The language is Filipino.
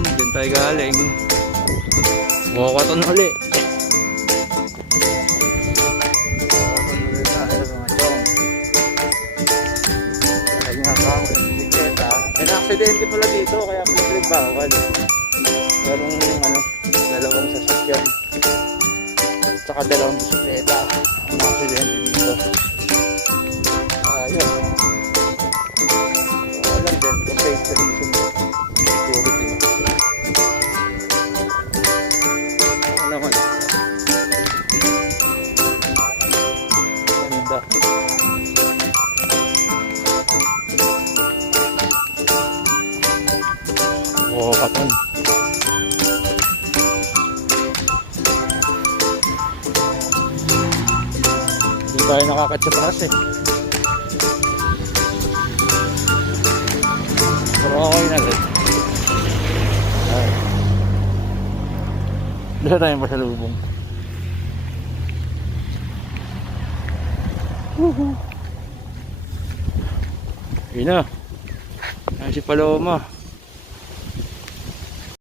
yan. Diyan tayo galing. Wakaton uli. Wakaton uli tayo mga chong. Kaya nga pa ako ng bisikleta. Eh na-aksidente pala dito kaya pala pinagbawal. Merong dalawang sasakyan. Tsaka dalawang bisikleta. Ang aksidente dito. Ayun. Walang din. Kasi sa reason security. Naman ganda katon hindi tayo nakakatsa taas pero okay na rin dito tayong pasalubong. Yun na. Ayan si Paloma.